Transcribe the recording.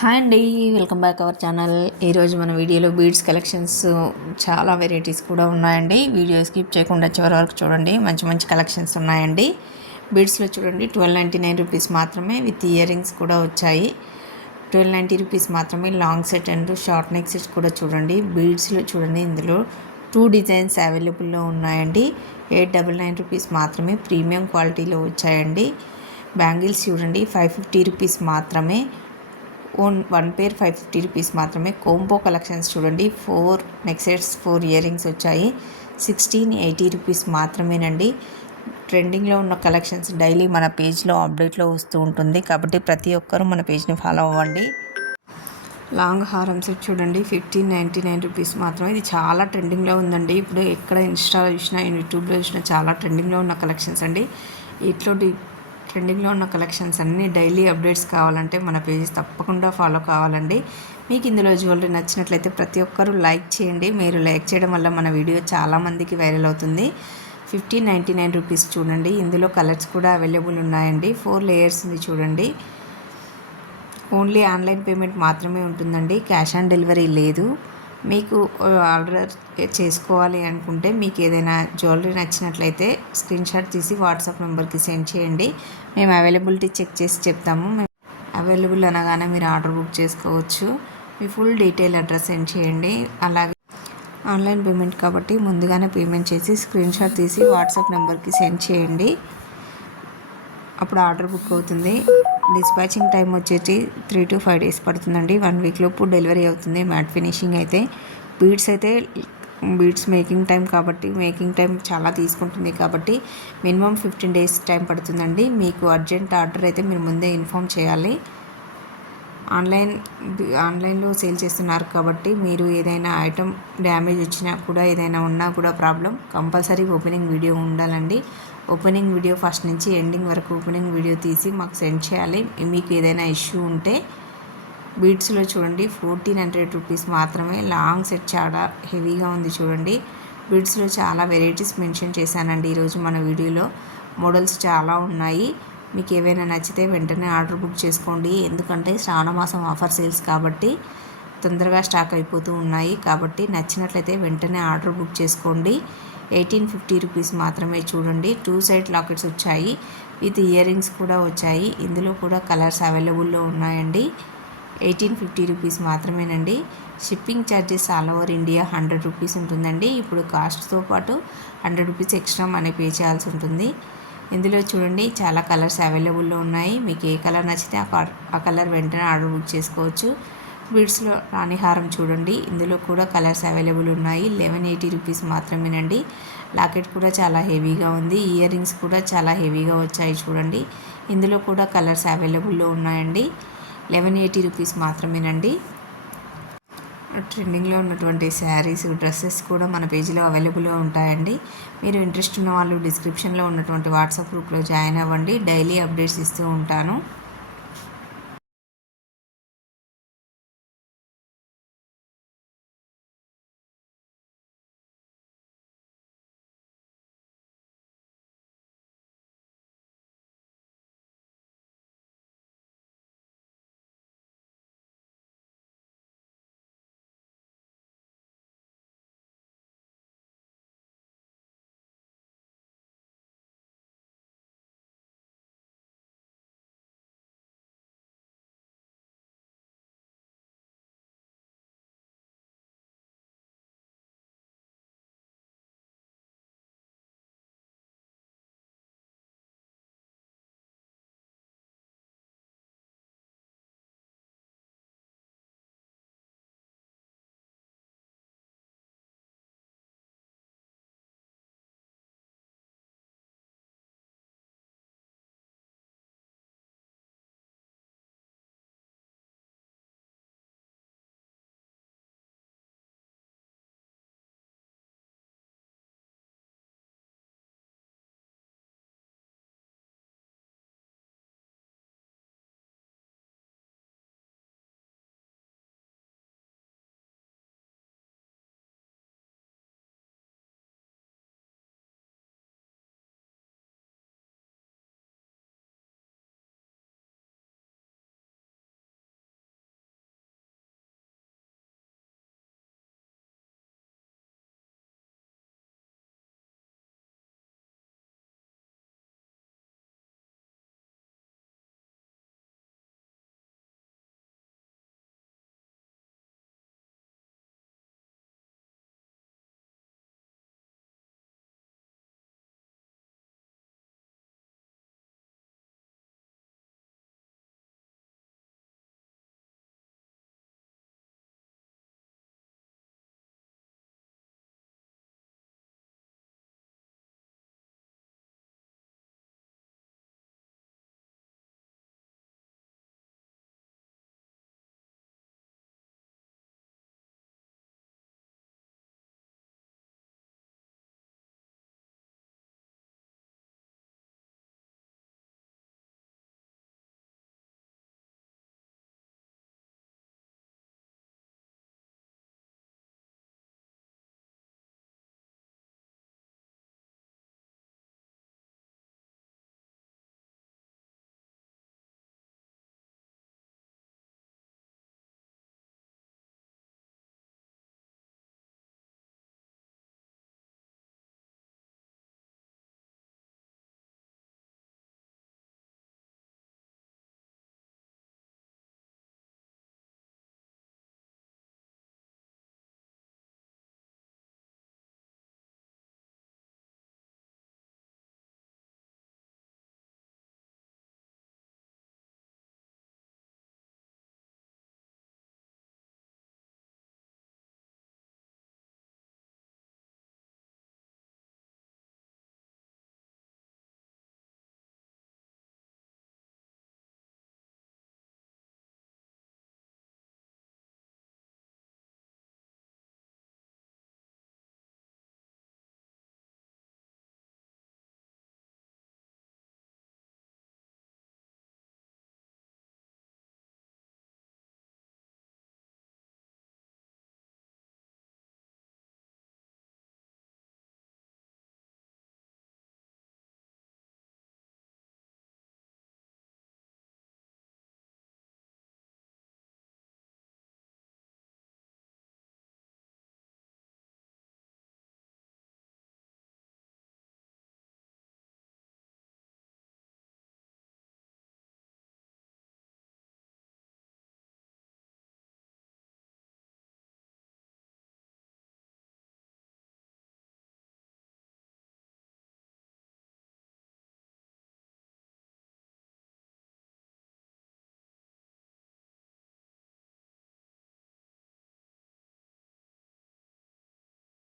Hi అండి, welcome back our channel. ఈరోజు మన వీడియోలో బీడ్స్ కలెక్షన్స్ చాలా వెరైటీస్ కూడా ఉన్నాయండి. వీడియో స్కిప్ చేయకుండా చివరి వరకు చూడండి. మంచి మంచి కలెక్షన్స్ ఉన్నాయండి. బీడ్స్లో చూడండి 1299 రూపీస్ మాత్రమే, విత్ ఇయర్ రింగ్స్ కూడా వచ్చాయి. 1290 రూపీస్ మాత్రమే. Long set and short neck sets కూడా చూడండి. బీడ్స్లో చూడండి, ఇందులో 2 డిజైన్స్ అవైలబుల్లో ఉన్నాయండి. 899 రూపీస్ మాత్రమే. ప్రీమియం క్వాలిటీలో వచ్చాయండి. బ్యాంగిల్స్ చూడండి 550 రూపీస్ మాత్రమే. వన్ పేర్ 550 రూపీస్ మాత్రమే. కోంబో కలెక్షన్స్ చూడండి, 4 నెక్ సెట్స్, 4 ఇయర్ రింగ్స్ వచ్చాయి. 1680 రూపీస్ మాత్రమేనండి. ట్రెండింగ్లో ఉన్న కలెక్షన్స్ డైలీ మన పేజ్లో అప్డేట్లో వస్తూ ఉంటుంది, కాబట్టి ప్రతి ఒక్కరూ మన పేజ్ని ఫాలో అవ్వండి. లాంగ్ హారం సెట్ చూడండి 1599 రూపీస్ మాత్రమే. ఇది చాలా ట్రెండింగ్లో ఉందండి. ఇప్పుడు ఎక్కడ ఇన్స్టాలో చూసినా, యూట్యూబ్లో చూసినా చాలా ట్రెండింగ్లో ఉన్న కలెక్షన్స్ అండి. ఇట్లాంటి ట్రెండింగ్లో ఉన్న కలెక్షన్స్ అన్నీ డైలీ అప్డేట్స్ కావాలంటే మన పేజెస్ తప్పకుండా ఫాలో కావాలండి. మీకు ఇందులో జ్యువెలరీ నచ్చినట్లయితే ప్రతి ఒక్కరూ లైక్ చేయండి. మీరు లైక్ చేయడం వల్ల మన వీడియో చాలామందికి వైరల్ అవుతుంది. 1599 రూపీస్ చూడండి. ఇందులో కలర్స్ కూడా అవైలబుల్ ఉన్నాయండి. 4 లేయర్స్ ఉంది చూడండి. ఓన్లీ ఆన్లైన్ పేమెంట్ మాత్రమే ఉంటుందండి, క్యాష్ ఆన్ డెలివరీ లేదు. మీకు ఆర్డర్ చేసుకోవాలి అనుకుంటే, మీకు ఏదైనా జ్యువెలరీ నచ్చినట్లయితే స్క్రీన్ షాట్ తీసి వాట్సాప్ నెంబర్కి సెండ్ చేయండి. మేము అవైలబిలిటీ చెక్ చేసి చెప్తాము. అవైలబుల్ అనగానే మీరు ఆర్డర్ బుక్ చేసుకోవచ్చు. మీ ఫుల్ డీటెయిల్ అడ్రస్ సెండ్ చేయండి. అలాగే ఆన్లైన్ పేమెంట్ కాబట్టి ముందుగానే పేమెంట్ చేసి స్క్రీన్ షాట్ తీసి వాట్సాప్ నెంబర్కి సెండ్ చేయండి. అప్పుడు ఆర్డర్ బుక్ అవుతుంది. డిస్పాచింగ్ టైం వచ్చేసి 3 to 5 days పడుతుందండి. 1 week లోపు డెలివరీ అవుతుంది. మ్యాట్ ఫినిషింగ్ అయితే బీడ్స్ మేకింగ్ టైం కాబట్టి మేకింగ్ టైం చాలా తీసుకుంటుంది, కాబట్టి మినిమం 15 days టైం పడుతుందండి. మీకు అర్జెంట్ ఆర్డర్ అయితే మీరు ముందే ఇన్ఫామ్ చేయాలి. ఆన్లైన్లో సేల్ చేస్తున్నారు కాబట్టి మీరు ఏదైనా ఐటమ్ డ్యామేజ్ వచ్చినా కూడా, ఏదైనా ఉన్నా కూడా ప్రాబ్లం, కంపల్సరీ ఓపెనింగ్ వీడియో ఉండాలండి. ఓపెనింగ్ వీడియో ఫస్ట్ నుంచి ఎండింగ్ వరకు ఓపెనింగ్ వీడియో తీసి మాకు సెండ్ చేయాలి. మీకు ఏదైనా ఇష్యూ ఉంటే. బీడ్స్లో చూడండి 1400 రూపీస్ మాత్రమే. లాంగ్ సెట్ చాలా హెవీగా ఉంది చూడండి. బీడ్స్లో చాలా వెరైటీస్ మెన్షన్ చేశానండి ఈరోజు మన వీడియోలో. మోడల్స్ చాలా ఉన్నాయి. మీకు ఏవైనా నచ్చితే వెంటనే ఆర్డర్ బుక్ చేసుకోండి. ఎందుకంటే శ్రావణ మాసం ఆఫర్ సేల్స్ కాబట్టి తొందరగా స్టాక్ అయిపోతూ ఉన్నాయి. కాబట్టి నచ్చినట్లయితే వెంటనే ఆర్డర్ బుక్ చేసుకోండి. 1850 రూపీస్ మాత్రమే చూడండి. 2 సైడ్ లాకెట్స్ వచ్చాయి, విత్ ఇయర్ రింగ్స్ కూడా వచ్చాయి. ఇందులో కూడా కలర్స్ అవైలబుల్లో ఉన్నాయండి. 1850 రూపీస్ మాత్రమేనండి. Shipping charges all over India 100 rupees ఉంటుందండి. ఇప్పుడు కాస్ట్తో పాటు 100 రూపీస్ ఎక్స్ట్రా మనీ పే చేయాల్సి ఉంటుంది. ఇందులో చూడండి చాలా కలర్స్ అవైలబుల్లో ఉన్నాయి. మీకు ఏ కలర్ నచ్చితే ఆ కలర్ వెంటనే ఆర్డర్ బుక్ చేసుకోవచ్చు. బీడ్స్లో రాణిహారం చూడండి. ఇందులో కూడా కలర్స్ అవైలబుల్ ఉన్నాయి. 1180 రూపీస్ మాత్రమేనండి. లాకెట్ కూడా చాలా హెవీగా ఉంది. ఇయర్ రింగ్స్ కూడా చాలా హెవీగా వచ్చాయి చూడండి. ఇందులో కూడా కలర్స్ అవైలబుల్లో ఉన్నాయండి. 1180 రూపీస్ మాత్రమేనండి. ట్రెండింగ్లో ఉన్నటువంటి శారీస్, డ్రెస్సెస్ కూడా మన పేజీలో అవైలబుల్గా ఉంటాయండి. మీరు ఇంట్రెస్ట్ ఉన్న వాళ్ళు డిస్క్రిప్షన్లో ఉన్నటువంటి వాట్సాప్ గ్రూప్లో జాయిన్ అవ్వండి. డైలీ అప్డేట్స్ ఇస్తూ ఉంటాను.